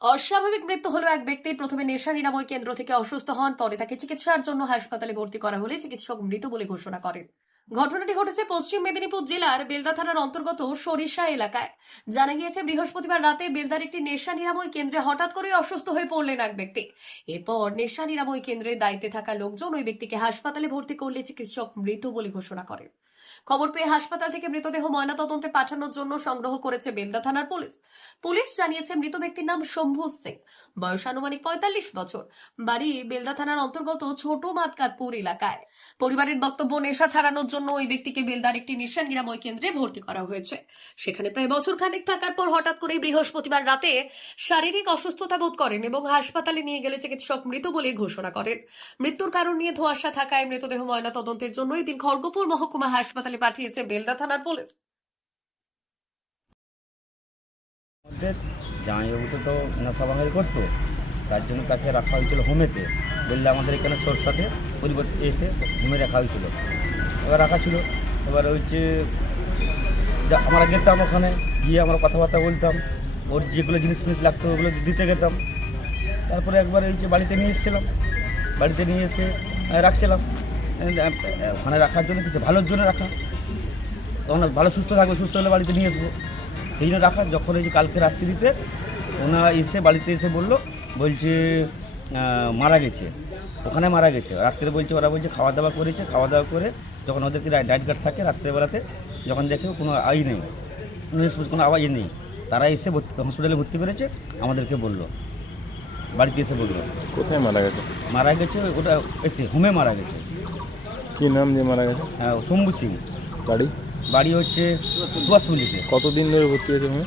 অস্বাভাবিক মৃত্যু হলো এক ব্যক্তি। প্রথমে নেশা নিরাময় কেন্দ্র থেকে অসুস্থ হন, পরে তাকে চিকিৎসার জন্য হাসপাতালে ভর্তি করা হলে চিকিৎসক মৃত বলে ঘোষণা করেন। ঘটনাটি ঘটেছে পশ্চিম মেদিনীপুর জেলার বেলদা থানার অন্তর্গত সরিষা এলাকায়। জানা গিয়েছে, বৃহস্পতিবার রাতে বেলদার একটি নেশা নিরাময় কেন্দ্রে হঠাৎ করে অসুস্থ হয়ে পড়লেন এক ব্যক্তি। এরপর নেশা নিরাময় কেন্দ্রের দায়িত্বে থাকা লোকজন ওই ব্যক্তিকে হাসপাতালে ভর্তি করলে চিকিৎসক মৃত বলে ঘোষণা করেন। খবর পেয়ে হাসপাতাল থেকে মৃতদেহ ময়নাতদন্তে পাঠানোর জন্য সংগ্রহ করেছে বেলদা থানার পুলিশ। পুলিশ জানিয়েছে মৃত ব্যক্তির নাম শম্ভু সিং বয়স আনুমানিক পঁয়তাল্লিশ বছর। বাড়ি বেলদা থানার অন্তর্গত ছোট মাতকাতপুর এলাকায়। পরিবারের বক্তব্য, নেশা ছাড়ানোর জন্য ওই ব্যক্তিকে বেলদার একটি নেশা নিরাময় কেন্দ্রে ভর্তি করা হয়েছে। সেখানে প্রায় বছর খানেক থাকার পর হঠাৎ করে বৃহস্পতিবার রাতে শারীরিক অসুস্থতা বোধ করেন এবং হাসপাতালে নিয়ে গেলে চিকিৎসক মৃত বলে ঘোষণা করেন। মৃত্যুর কারণ নিয়ে ধোঁয়াশা থাকায় মৃতদেহ ময়না তদন্তের জন্য এদিন খড়গপুর মহকুমা হাসপাতালে পাঠিয়েছে বেলদা থানার পুলিশ। জামাইবাবু তো নেশাবাহারি করতো, তার জন্য তাকে রাখা হয়েছিল হোমেতে। বললে আমাদের এখানে সরষাতে পরিবর্তে এতে হোমে রাখা হয়েছিল। এবার রাখা ছিল। এবার হচ্ছে যা আমরা যেতাম ওখানে, গিয়ে আমরা কথাবার্তা বলতাম, ওর যেগুলো জিনিস ফিনিস লাগতো ওগুলো দিতে গেতাম। তারপরে একবার যে বাড়িতে নিয়ে এসেছিলাম। বাড়িতে নিয়ে এসে রাখছিলাম। ওখানে রাখার জন্য কিছু ভালোর জন্য রাখা। তখন ভালো সুস্থ থাকবে সুস্থ হলে বাড়িতে নিয়ে আসব। সেই জন্য রাখা। যখন এই যে কালকে রাত্রিতে ওনারা এসে বাড়িতে এসে বলল বলছে মারা গেছে। ওখানে মারা গেছে। রাত্রে বলছে ওরা বলছে খাওয়া দাওয়া করেছে। খাওয়া দাওয়া করে যখন ওদেরকে নাইট গার্ড থাকে রাত্রেবেলাতে যখন দেখে কোনো আই নেই। কোনো- কোনো আওয়াজ নেই। তারা এসে হসপিটালে ভর্তি করেছে। আমাদেরকে বলল। বাড়িতে এসে বলল। কোথায় মারা গেছে? মারা গেছে ওটা হোমে মারা গেছে। কি নাম যে মারা গেছে? আহ, শম্ভু সিং। বাড়ি? বাড়ি হচ্ছে সুভাষপল্লিতে কতদিন ধরে ভর্তি হয়েছে তুমি?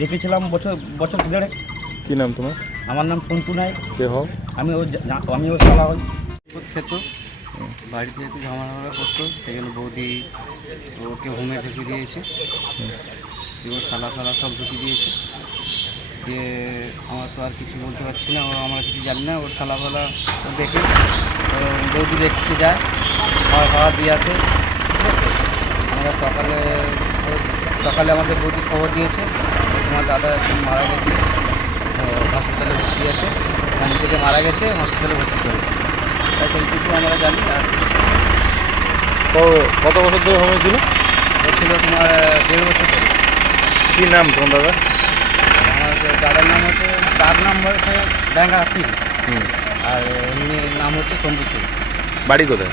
রেখেছিলাম বছর বছর দেড়েক। কি নাম তোমার? আমার নাম সন্তু নায়ক। কে হও? আমি ও আমি ও সালা হই। খেত। বাড়িতে একটু ঝামেলা করতো সেই জন্য বৌদি ওকে হোমে ঢুকে দিয়েছে। এবং সালা ফালা সব ঢুকে দিয়েছে। দিয়ে আমার তো আর কিছু বলতে পারছি না ও আমরা কিছু জানি না ওর সালা ফালা দেখে বৌদি দেখতে যায়। খাওয়া খাওয়া দিয়ে আসে ঠিক আছে? আমরা সকালে সকালে আমাদের বৌদি খবর দিয়েছে তোমার দাদা মারা গেছে হসপিটালে ভর্তি আছে থেকে মারা গেছে হসপিটালে ভর্তি করেছে। তাই সেইটুকু আমরা জানি আর ক- কত বছর ধরে হোমে ছিল? ছিল তোমার দেড় বছর ধরে। কি নাম তোমার দাদা? আমার দাদার নাম হচ্ছে তার নাম হচ্ছে ব্যাঙ্গা সিং হুম। আর এমনি নাম হচ্ছে সন্দু সিং বাড়ি কোথায়?